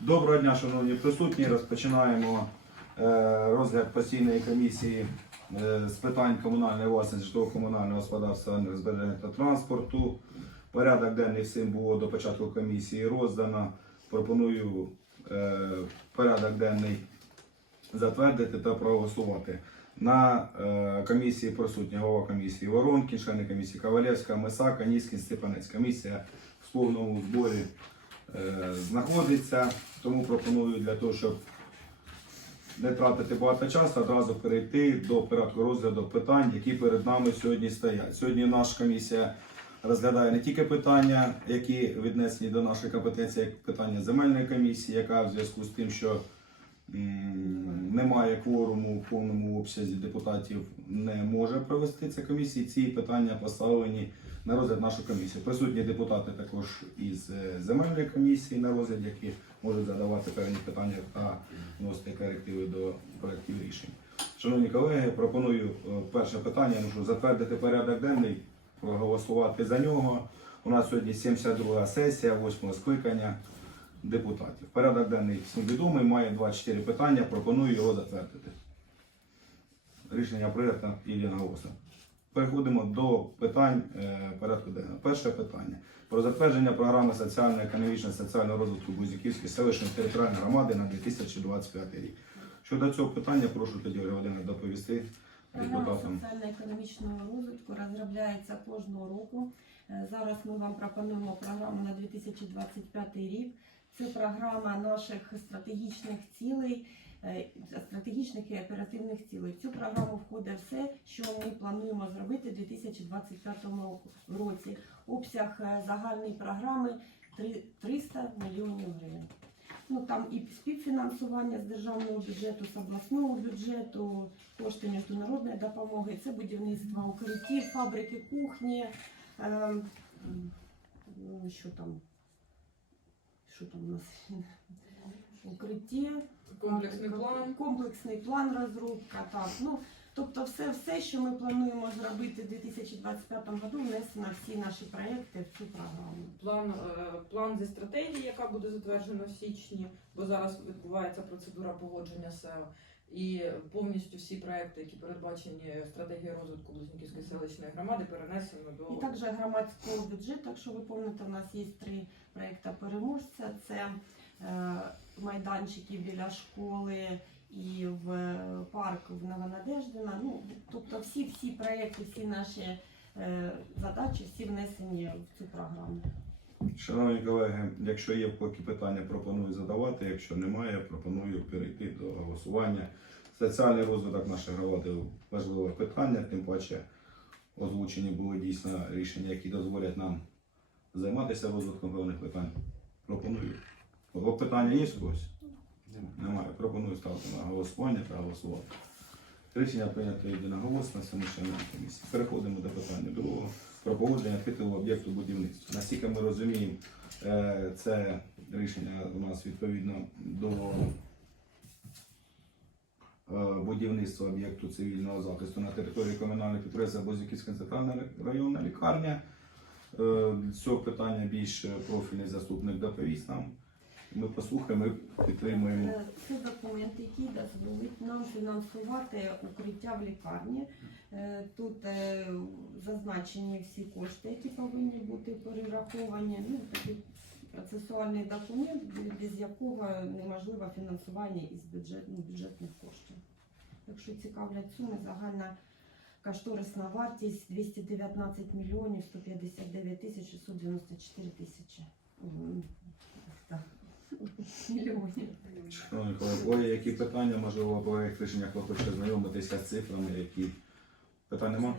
Доброго дня, шановні присутні. Розпочинаємо е, розгляд постійної комісії е, з питань комунальної власності, житлово-комунального господарства, збереження та транспорту. Порядок денний всім було до початку комісії роздано. Пропоную е, порядок денний затвердити та проголосувати. На комісії присутні голова комісії Воронкін, члени комісії Ковалевська, Месака, Ніскін, Степанець. Комісія в повному зборі знаходиться. Тому пропоную для того, щоб не тратити багато часу, одразу перейти до порядку розгляду питань, які перед нами сьогодні стоять. Сьогодні наша комісія розглядає не тільки питання, які віднесені до нашої компетенції, як питання земельної комісії, яка в зв'язку з тим, що немає кворуму в повному обсязі депутатів, не може провести ця комісія. Ці питання поставлені на розгляд нашої комісії. Присутні депутати також із е, земельної комісії на розгляд, які можуть задавати певні питання та вносити корективи до проєктів рішень. Шановні колеги, пропоную е, перше питання, ну що затвердити порядок денний, проголосувати за нього. У нас сьогодні 72 сесія, 8 скликання депутатів. Порядок денний всім відомий, має 24 питання, пропоную його затвердити. Рішення прийнято єдиноголосно. Переходимо до питань е, порядку денного. Перше питання про затвердження програми соціально-економічного соціального розвитку Бузьківської селищної територіальної громади на 2025 рік. Щодо цього питання, прошу тоді Ольга Володимирівна доповісти Програма соціально-економічного розвитку розробляється кожного року. Е, Зараз ми вам пропонуємо програму на 2025 рік. Це програма наших стратегічних цілей, стратегічних і оперативних цілей. В цю програму входить все, що ми плануємо зробити у 2025 році. Обсяг е, загальної програми 300 мільйонів гривень. Ну там і співфінансування з державного бюджету, з обласного бюджету, кошти міжнародної допомоги, це будівництво укриттів, фабрики, кухні. Е, що там? Що там у нас? Укриття, Комплексний план. комплексний план розробка. Так. Ну, тобто все, все, що ми плануємо зробити у 2025 році, внесено всі наші проекти в цю програму. План, е, план зі стратегії, яка буде затверджена в січні, бо зараз відбувається процедура погодження СЕО. І повністю всі проекти, які передбачені стратегією розвитку Близнюківської селищної громади, перенесено до І також громадського бюджету, якщо ви пам'ятаєте, у нас є три проекти переможця. Це майданчики біля школи і в е, парк в Новонадеждина. Ну, тобто всі всі проекти, всі наші е, задачі, всі внесені в цю програму. Шановні колеги, якщо є поки питання, пропоную задавати. Якщо немає, пропоную перейти до голосування. Соціальний розвиток нашої громади важливе питання, тим паче озвучені були дійсно рішення, які дозволять нам займатися розвитком певних питань. Пропоную. О, Питання є когось? Немає. Пропоную ставити на голосування та голосувати. Рішення прийнято єдиноголосно, це членами комісії. Переходимо до питання другого про погодження відкритого об'єкту будівництва. Наскільки ми розуміємо, е, це рішення у нас відповідно до е, будівництва об'єкту цивільного захисту на території комунального підприємства Бозіківська центральна районна лікарня. Е, цього питання більш профільний заступник доповість нам. Ми послухаємо і підтримуємо. Е, Це документ, який дозволить нам фінансувати укриття в лікарні. Е, Тут е, зазначені всі кошти, які повинні бути перераховані. Ну, такий процесуальний документ, без якого неможливо фінансування із ну, бюджетних коштів. Якщо цікавлять суми, загальна кошторисна вартість 219 мільйонів 159 тисяч 694 тисячі. Так, Мільйонів. Шановні колеги, які питання, можливо, проєкт рішення хто хоче знайомитися з цифрами, які питань нема?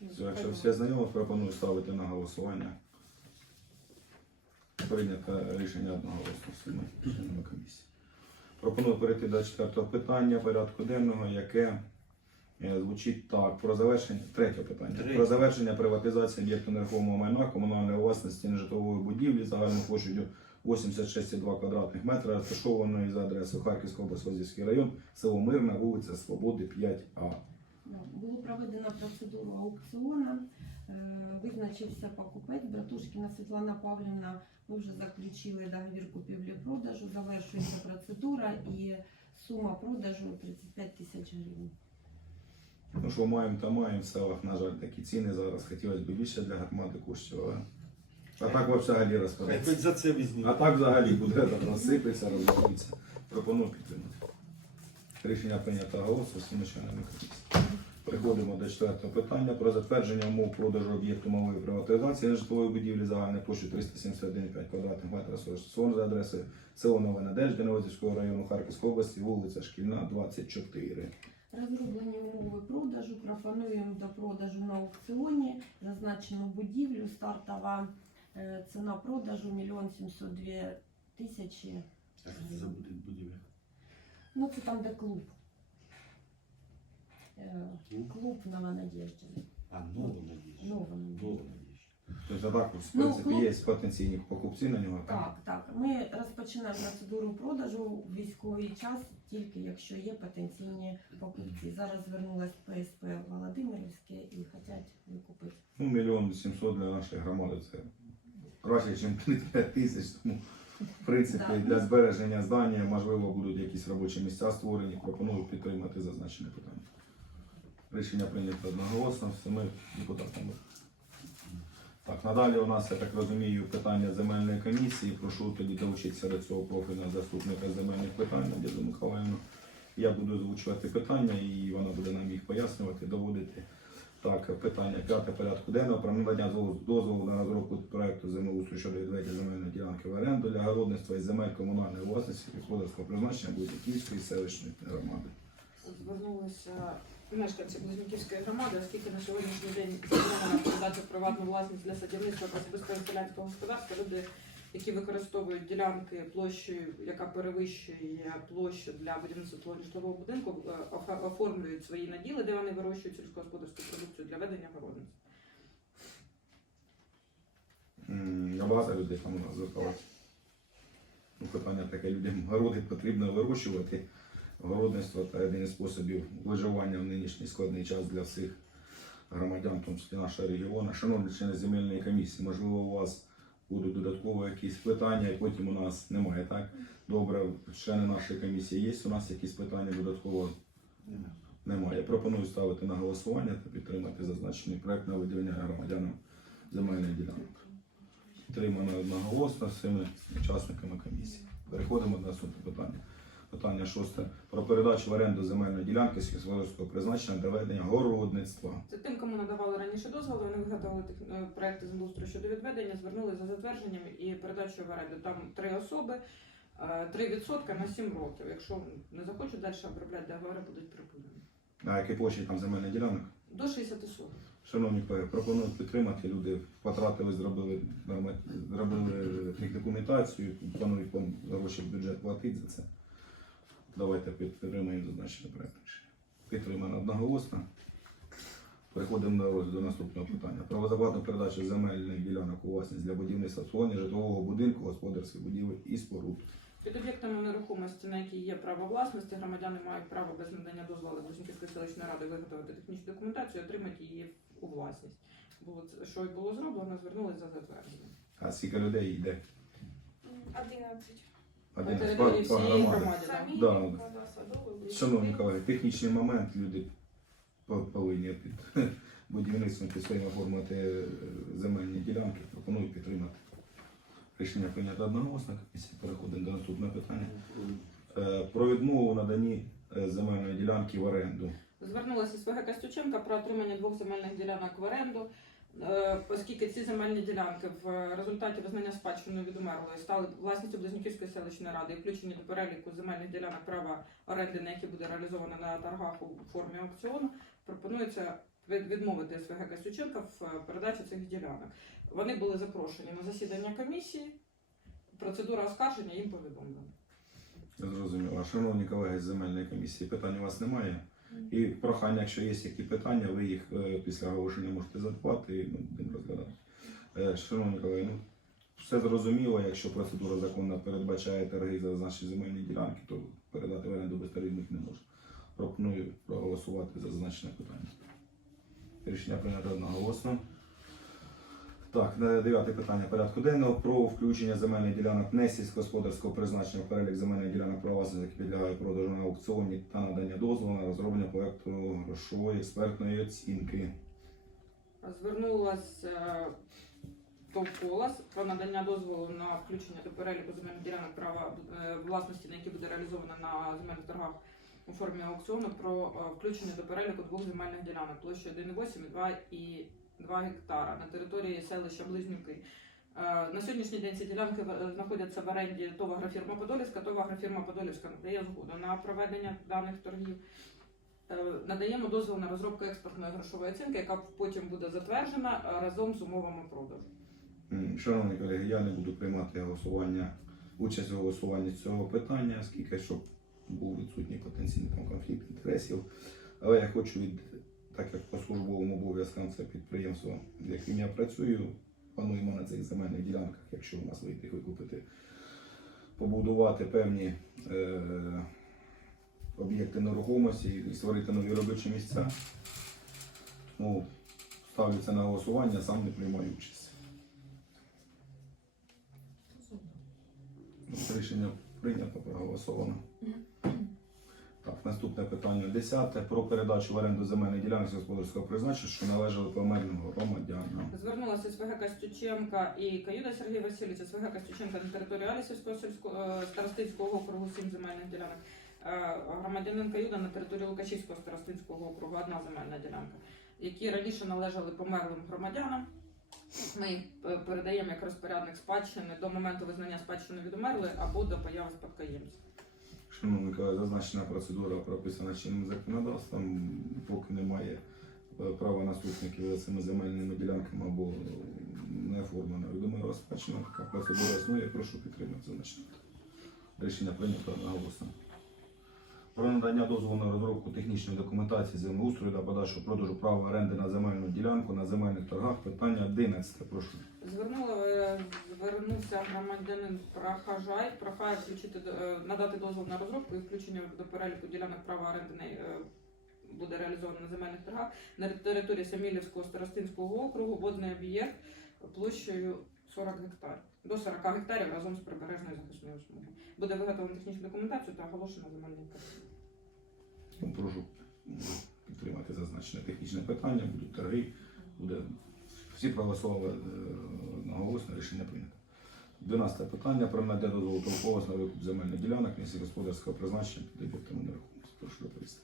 Все, Якщо всі знайомі, пропоную ставити на голосування. Прийнято рішення одноголосно всіми членами комісії. Пропоную перейти до четвертого питання порядку денного, яке е, звучить так. Про завершення третє питання. Третє. Про завершення приватизації об'єкту нерухомого майна комунальної власності нежитлової будівлі загальною площадю 86,2 квадратних метра, розташованої за адресою Харківський область, район, село Мирна, вулиця Свободи, 5А. Ну, Було проведена процедура аукціону. Е, Визначився покупець Братушкіна Світлана Павлівна Ми вже заключили договір купівлі-продажу, завершується процедура і сума продажу 35 тисяч гривень. Ну що маємо, та маємо в селах, на жаль, такі ціни зараз. Хотілося б більше для громади коштів, але. А так взагалі Хай розпадається. хоч за це візьму. А так взагалі буде розсипеться, розвалиться. Пропоную підтримати. Рішення прийнято голосу всіми членами комісії. Переходимо до четвертого питання про затвердження умов продажу об'єкту малої приватизації нежитлової будівлі загальної площі 371,5 квадратних метрів сон за адресою село Нове Надежди Новозівського району Харківської області, вулиця Шкільна, 24. Розроблені умови продажу пропонуємо до продажу на аукціоні зазначену будівлю. Стартова ціна продажу 1 702 тисячі. Це за буде- будівля. Ну це там, де клуб. Е, Клуб? Клуб Новонадежди. А, ново надіжда. Новонадежди. Надіжда. Тобто так, в Ну, принципі, клуб- є потенційні покупці на нього. Так, так. Ми розпочинаємо процедуру продажу в військовий час, тільки якщо є потенційні покупці. Зараз звернулась ПСП Володимирівське і хочуть викупити. Ну, мільйон сімсот для нашої громади це краще, ніж 5 тисяч. Тому, в принципі, Да. для збереження здання, можливо, будуть якісь робочі місця створені. Пропоную підтримати зазначене питання. Рішення прийнято одноголосно всіми депутатами. Так, надалі у нас, я так розумію, питання земельної комісії. Прошу тоді долучитися до цього профільного заступника земельних питань Надежду Миколаївну. Я буду озвучувати питання і вона буде нам їх пояснювати, доводити. Так, питання п'яте порядку денного про надання дозволу- на розробку проекту землеустрою щодо відведення земельної ділянки в оренду для городництва і земель комунальної власності господарського призначення Будь-Яківської селищної громади. Звернулися мешканці Близнюківської громади, оскільки на сьогоднішній день в приватну власність для садівництва та особистого селянського господарства. Люди, які використовують ділянки площею, яка перевищує площу для будівництва житлового будинку, е, оформлюють свої наділи, де вони вирощують сільськогосподарську продукцію для ведення городництва. М, а Багато людей там у нас. Ну, питання таке людям городи потрібно вирощувати. Городництво та один із способів виживання в нинішній складний час для всіх громадян, в тому числі нашого регіону. Шановні члени земельної комісії, можливо, у вас будуть додатково якісь питання, і потім у нас немає, так? Добре, члени нашої комісії є у нас якісь питання додатково Нема. немає. Пропоную ставити на голосування та підтримати зазначений проект на виділення громадянам земельної ділянки. Підтримано одноголосно всіми учасниками комісії. Переходимо до наступного питання. Питання шосте про передачу в оренду земельної ділянки сільськогосподарського призначення для ведення городництва. Це тим, кому надавали раніше дозволи, вони виготовили е, проекти землеустрою щодо відведення, звернули за затвердженням і передачою в оренду. Там три особи, е, 3% на 7 років. Якщо не захочуть далі обробляти договори, будуть припинені. На якій площі там земельна ділянка? До 60 соток. Шановні колеги, пропоную підтримати. Люди потратили, зробили зробили документацію, планують пом- гроші в бюджет платити за це. Давайте підтримаємо зазначений проект. рішення. Підтримано одноголосно. Переходимо до наступного питання. Про безоплатну передачу земельних ділянок у власність для будівництва обслуговування житлового будинку, господарських будівель і споруд. Під об'єктами нерухомості, на які є право власності, громадяни мають право без надання дозволу Близнюківської селищної ради виготовити технічну документацію, і отримати її у власність. Було що й було зроблено, звернулись за затвердженням. А скільки людей йде? 11. На Один всієї громади. громади. да. Шановні колеги, технічний момент люди по- повинні під будівництвом під оформити е, земельні ділянки. Пропоную підтримати. Рішення прийнято одноголосно. Комісія переходимо до наступного питання. Е, Про відмову наданні е, земельної ділянки в оренду. Звернулася СВГ Костюченка про отримання двох земельних ділянок в оренду, оскільки ці земельні ділянки в результаті визнання спадщиною від умерлої стали власністю Близнюківської селищної ради і включені до переліку земельних ділянок права оренди, на які буде реалізовано на торгах у формі аукціону. Пропонується відмовити СВГ Костюченка в е, передачі цих ділянок. Вони були запрошені на засідання комісії. Процедура оскарження їм повідомлена. Зрозуміло. Шановні колеги з земельної комісії, питань у вас немає. І прохання, якщо є які питання, ви їх е, після оголошення можете задавати і ми будемо розглядати. Е, Шановні колеги, ну все зрозуміло. Якщо процедура законна передбачає торги за наші земельні ділянки, то передати оренду без не можна. Пропоную проголосувати за зазначене питання. Рішення прийнято одноголосно. Так, дев'яте питання порядку денного про включення земельних ділянок не сільськогосподарського призначення в перелік земельних ділянок права які підлягають продажу на аукціоні та надання дозволу на розроблення проекту грошової експертної оцінки. Звернулась е, ТОВ «Колос» про надання дозволу на включення до переліку земельних ділянок права е, власності, на які буде реалізовано на земельних торгах у формі аукціону, про е, включення до переліку двох земельних ділянок площею 1,8 і 2 і 2 гектара на території селища Близнюки. Е, На сьогоднішній день ці ділянки знаходяться в оренді ТОВ «Агрофірма Подолівська». ТОВ «Агрофірма Подолівська надає згоду на проведення даних торгів. Е, Надаємо дозвіл на розробку експортної грошової оцінки, яка потім буде затверджена е, разом з умовами продажу. Шановні колеги, я не буду приймати голосування, участь у голосуванні цього питання, оскільки щоб був відсутній потенційний конфлікт інтересів. Але я хочу від, так як по службовим обов'язкам це підприємство, яким я працюю, плануємо на цих земельних ділянках, якщо у нас вийти викупити, побудувати певні е, об'єкти нерухомості і створити нові робочі місця. Тому ставлю це на голосування, сам не приймаю участь. Рішення прийнято, проголосовано. Так, наступне питання десяте. Про передачу в оренду земельних ділянок сільськогосподарського призначення, що належали померлим громадянам. Звернулася СВГ Костюченка і Каюда Сергій Васильович, СВГ Костюченка на території Алісівського сільського е, старостинського округу, сім земельних ділянок. Е, Громадянин Каюда на території Лукашівського старостинського округу, одна земельна ділянка, які раніше належали померлим громадянам. Ми е, передаємо як розпорядник спадщини до моменту визнання спадщини відмерли або до появи спадкоємця. Шановні колеги, зазначена процедура прописана чинним законодавством, поки немає е, права наступників за цими земельними ділянками або не оформлена відома спадщина. Така процедура існує, прошу підтримати зазначено. Рішення прийнято одноголосно. Про надання дозволу на розробку технічної документації землеустрою та подальшу продажу права оренди на земельну ділянку на земельних торгах. Питання 11. Прошу. Звернула, е, звернувся громадянин Прохажай, прохає включити е, надати дозвіл на розробку і включення до переліку ділянок права оренди е, буде реалізовано на земельних торгах на території Самілівського старостинського округу водний об'єкт площею 40 гектарів до 40 гектарів разом з прибережною захисною смугою. Буде виготовлена технічна документація та оголошена земельним торгом. Ну, Прошу підтримати зазначене технічне питання, будуть торги, буде всі проголосували е, рішення прийнято. 12 питання про надання дозволу толкового на викуп земельних ділянок місцевогосподарського призначення під об'єктами нерухомості. Прошу доповісти.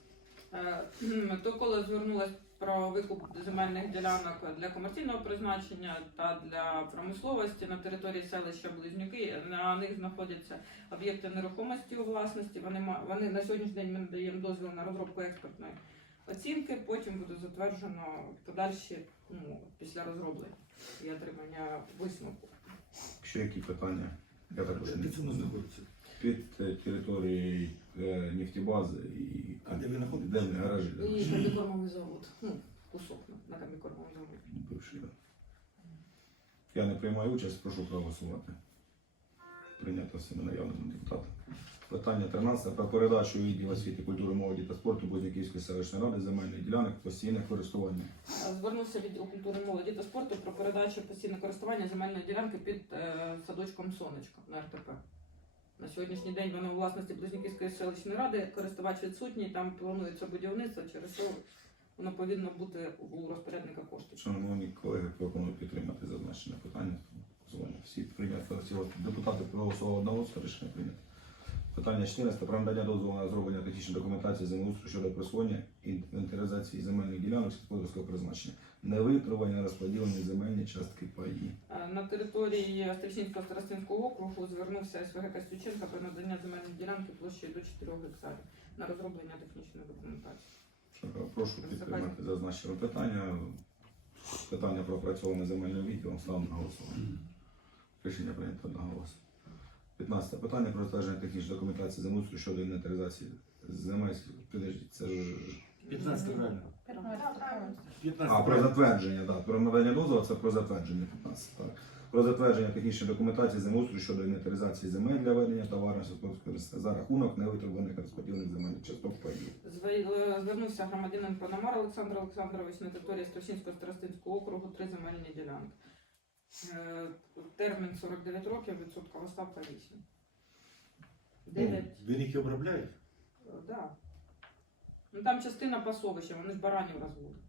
Е, То коли звернулась про викуп земельних ділянок для комерційного призначення та для промисловості на території селища Близнюки, на них знаходяться об'єкти нерухомості у власності. Вони вони на сьогоднішній день ми надаємо дозвіл на розробку експертної оцінки. Потім буде затверджено подальші ну, після розроблення і отримання висновку. Якщо які питання, я також не це знаходиться? під е, територією е, нефтебази і А де ви знаходитесь? Де ми гаражі? да? І комбікормовий завод. Ну, кусок на- на комбікормовий завод. Бивший, да. Я не приймаю участь, прошу проголосувати. Прийнято всіма наявними депутатами. Питання 13. Про передачу відділ освіти, культури, молоді та спорту Бузняківської селищної ради земельних ділянок постійне користування. Звернувся відділ культури, молоді та спорту про передачу постійне користування земельної ділянки під е, садочком Сонечко на РТП. На сьогоднішній день воно у власності Близнюківської селищної ради, користувач відсутній, там планується будівництво, через що воно повинно бути у розпорядника коштів. Шановні колеги, пропоную підтримати зазначене питання. Всі прийняти депутати проголосували одноголосно, рішення прийнято. Питання 14. Про надання дозволу на зроблення технічної документації землеустрою щодо присвоєння і інвентаризації земельних ділянок сільськогосподарського призначення, невитривання розподілені земельні частки паї. Е, На території Стрічинського старостинського округу звернувся СВГ Костюченка про надання земельної ділянки площею до 4 гектарів на розроблення технічної документації. Прошу підтримати зазначене питання. Питання пропрацьоване земельним відділом ставимо на голосування. Рішення прийнято на одноголосно. 15 питання про затвердження технічної документації землеустрою щодо інвентаризації земель. Підождіть, це ж 15 правильно. Да, 15 а про затвердження, так. Про надання дозволу це про затвердження 15. Так. Про затвердження технічної документації землеустрою щодо інвентаризації земель для ведення товарного сільськогосподарського за рахунок невитребуваних розподілених земельних часток паїв. Зве- е, Звернувся громадянин Пономар Олександр Олександрович на території Строчинського старостинського округу три земельні ділянки. Е, Термін 49 років, відсоткова ставка 8. 9, Він їх і обробляє? е, да. Ну там частина пасовища, вони ж баранів розводять.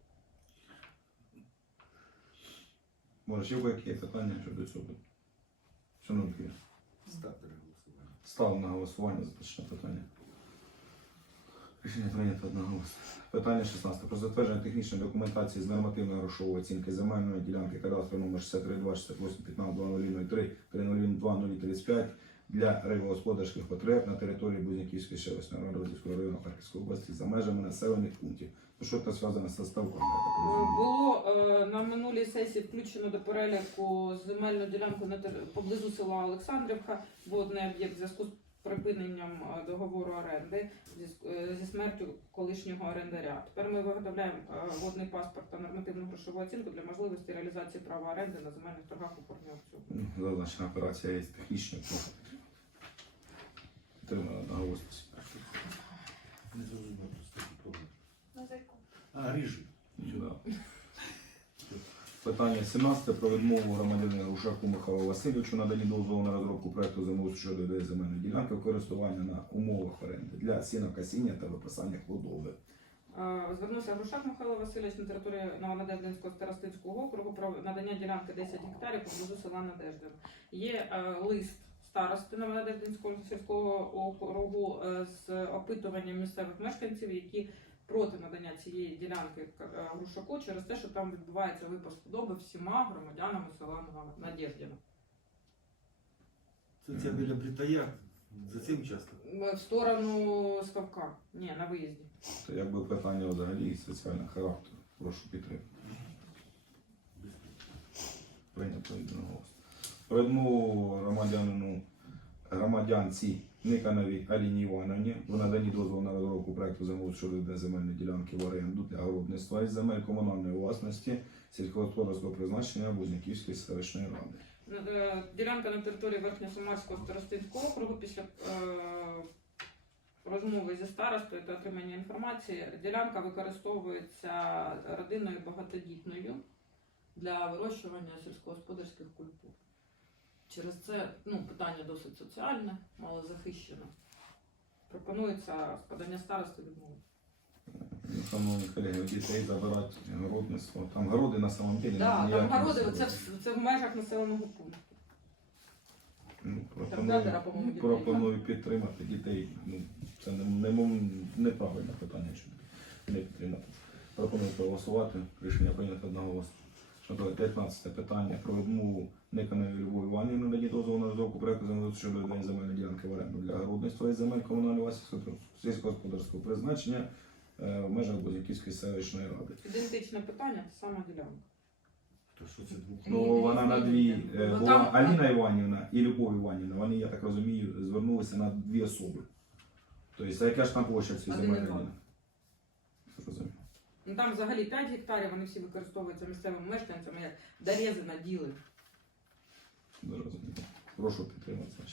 Може, ще які питання щодо цього? Шановні, Ставте на голосування. ставимо на голосування запитання питання. Рішення прийнято одноголосно. Питання 16. Про затвердження технічної документації з нормативної грошової оцінки земельної ділянки кадастру номер 63 68 15 2003 302 035 для рибогосподарських потреб на території Бузняківської селищної ради Родівського району Харківської області за межами населених пунктів. Ну, що це зв'язано з розумію? Було е, на минулій сесії включено до переліку земельну ділянку на тер- поблизу села Олександрівка, водний об'єкт зв'язку з припиненням е, договору оренди зі, е, зі смертю колишнього орендаря. Тепер ми виготовляємо е, водний паспорт та нормативну грошову оцінку для можливості реалізації права оренди на земельних торгах у формі аукціону. Ну, Зазначена операція є технічною. Підтримано одноголосно. А? Не зрозумів просто. На зайку. А, ріжий. Да. Питання 17 про відмову громадянина Рушаку Михайлу Васильовичу надані дозволу на розробку проекту землеустрою щодо ідеї земельної ділянки користування на умовах оренди для сінокасіння та виписання худоби. Звернувся Грушак Михайло Васильович на території Новонадеждинського старостинського округу про надання ділянки 10 гектарів поблизу села Надеждин. Є е, лист старости Новонадеждинського сільського округу е, з опитуванням місцевих мешканців, які проти надання цієї ділянки е, Грушаку через те, що там відбувається випас худоби всіма громадянами села Надеждина. Це це біля Бритая. За цим часто. В сторону Ставка. Ні, на виїзді. Це якби питання взагалі соціального характеру. Прошу підтримати. Прийнято одноголосно. Про відмову громадянину громадянці Никановій Аліні Івановні в наданні дозволу на розробку проекту землеустрою щодо земельної ділянки в оренду для городництва із земель комунальної власності сільськогосподарського призначення Бузняківської селищної ради. Е, Ділянка на території Верхньосамарського старостинського округу після е, розмови зі старостою та отримання інформації. Ділянка використовується родиною багатодітною для вирощування сільськогосподарських культур. Через це ну, питання досить соціальне, малозахищене. Пропонується з подання старости відмови. Ну, Шановні колеги, дітей забирати городництво. Там городи на самом деле Так, там не городи, це, в- це в межах населеного пункту. Ну, по-моєму, пропоную, дітей, пропоную підтримати дітей. Ну, це не, не, мов- неправильне питання, якщо не підтримати. Пропоную проголосувати. Рішення прийнято одноголосно. Щодо 15 питання про відмову Никонові Любові Іванівни надані дозволу на розробку проекту землеустрою щодо відведення земельної ділянки в оренду для городництва і земель комунальної власності сільськогосподарського призначення е, в межах Бузяківської селищної ради. Ідентичне питання, та сама ділянка. То що це двох? Ну, вона на дві е, була там- Аліна Іванівна і Любов Іванівна. Вони, я так розумію, звернулися на дві особи. Тобто, а яка ж там площа цієї Один і земельної два. ділянки? Зрозуміло. Ну там взагалі 5 гектарів, вони всі використовуються місцевими мешканцями як дорези на діли. Прошу підтримати.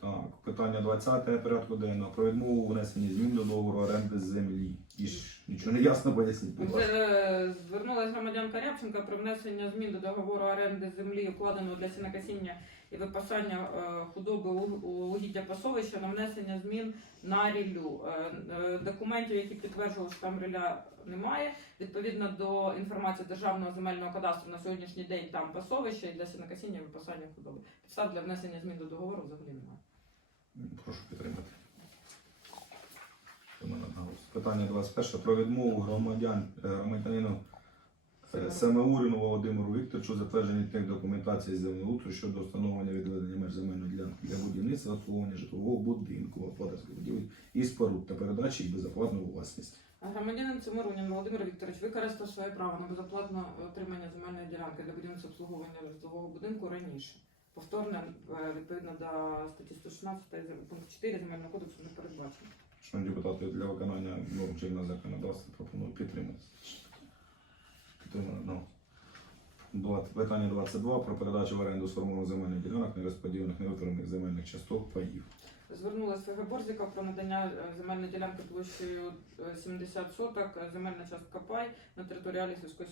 Так, питання 20 порядку денного. Про відмову внесення змін до договору оренди землі. І ж нічого не ясно поясніть. будь ласка. Е, Звернулася громадянка Рябченка про внесення змін до договору оренди землі, укладеного для сінокосіння і випасання е, худоби у у угіддя пасовища на внесення змін на ріллю. Е, е, Документів, які підтверджували, що там рілля немає. Відповідно до інформації Державного земельного кадастру на сьогоднішній день там пасовище і для сінокосіння і випасання худоби. Підстав для внесення змін до договору взагалі немає. Прошу підтримати. Питання 21. Про відмову громадян, е, громадянину е, Семеурину Володимиру Вікторовичу затвердження тих документацій землеустрою щодо встановлення відведення меж земельної ділянки для будівництва обслуговування житлового будинку, господарських будівель і споруд та передачі їх безоплатно власність. Громадянин Цимирунін Володимир Вікторович використав своє право на безоплатне отримання земельної ділянки для будівництва обслуговування житлового будинку раніше. Повторне е, відповідно до статті 116 пункту 4 земельного кодексу не передбачено. Шановні депутати, для виконання норм чинного законодавства пропоную підтримати. Підтримано. Ну. Питання 22 про передачу в оренду сформованих земельних ділянок нерозподілених невиконаних земельних часток паїв. Звернулася ФГ Борзіка про надання е, земельної ділянки площею е, 70 соток, е, земельна частка пай на територіалі сільського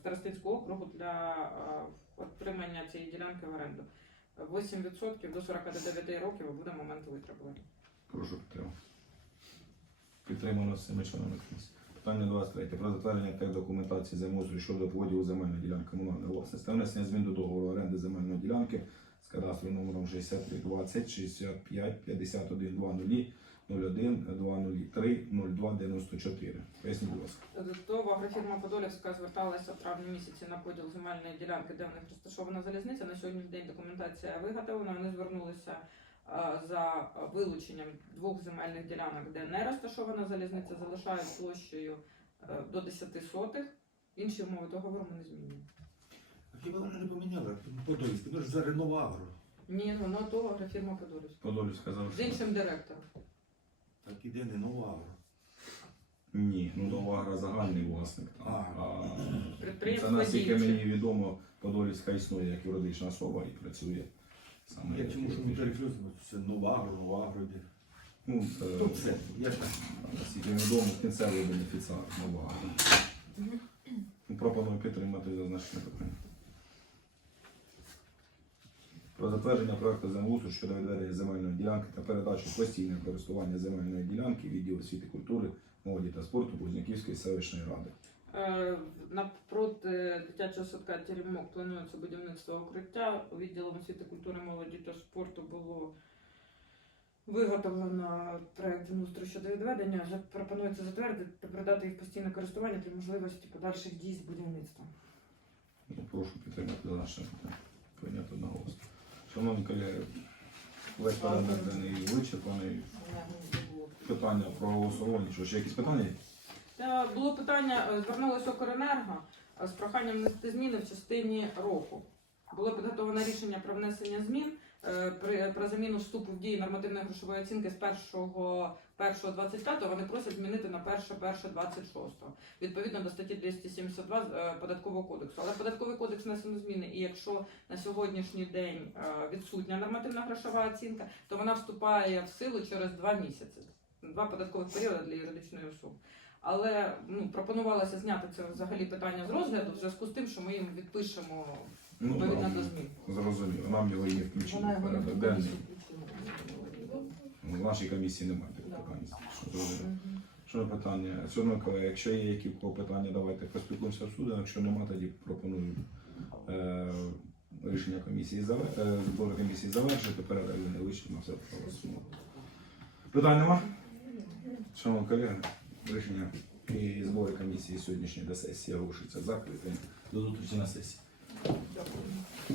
старостинського округу для е, отримання цієї ділянки в оренду. 8% до 49 років буде момент витребування. Прошу підтримати. Підтримано цими членами комісії. Питання 23. Про затвердження тех документації землеустрою щодо поділу земельної ділянки комунальної власності внесення змін до договору оренди земельної ділянки з кадастровим номером 63 20 65 51 20 01 203 02 94. Поясніть, будь ласка. Додатково агрофірма Подолівська зверталася в травні місяці на поділ земельної ділянки, де в них розташована залізниця. На сьогоднішній день документація виготовлена. Вони звернулися за вилученням двох земельних ділянок, де не розташована залізниця, залишають площею е, до 10 сотих. Інші умови договору ми не змінюємо. А хіба вони не поміняли? Подолівське, ну ж за Реновагро. Ні, воно то агрофірма Подолівська. Подолі сказав, З що іншим директором. Так іде не Новагро. ні, ну Новагра загальний власник. Там. А. А, це Підприємство наскільки діюче. мені відомо, Подолівська існує як юридична особа і працює саме. Я чому що ми перефразуємо? Це Новагро, Новагро йде. Ну, е, це? Я ж так. Наскільки відомо, кінцевий бенефіціар Новагра. Ну, Пропоную підтримати зазначення питання. Про затвердження проекту землеустрою щодо відведення земельної ділянки та передачу в постійне користування земельної ділянки відділу освіти культури, молоді та спорту Близнюківської селищної ради. Е, Напроти дитячого садка Теремок планується будівництво укриття. Відділом освіти, культури, молоді та спорту було виготовлено проект землеустрою щодо відведення. Пропонується затвердити та передати їх постійне користування при можливості подальших дій з будівництвом. Ну, Прошу підтримати зазначення питання. Прийнято одноголосно. Шановні колеги, весь порядок денний вичерпаний. Питання про голосування. Що, ще якісь питання? Е, Було питання, е, звернулося Укренерго е, з проханням внести зміни в частині року. Було підготовлено рішення про внесення змін про заміну вступу в дію нормативної грошової оцінки з 1.1.25 вони просять змінити на 1.1.26 відповідно до статті 272 е, податкового кодексу. Але податковий кодекс внесено зміни, і якщо на сьогоднішній день відсутня нормативна грошова оцінка, то вона вступає в силу через два місяці. Два податкових періоди для юридичної особи. Але ну, пропонувалося зняти це взагалі питання з розгляду в зв'язку з тим, що ми їм відпишемо Ну, відповідно до змін. Зрозуміло. Нам його є включено в порядок денний. В нашій комісії немає таких Да. питань. Що. Що питання? Колеги, якщо є які питання, давайте поспілкуємося в суді. Якщо немає, тоді пропоную е, рішення комісії заве- е, комісії завершити, передаю не вичерпно все проголосуємо. Питань нема? Шановні колеги, рішення і збори комісії сьогоднішньої до сесії оголошується закритим. До зустрічі на сесії.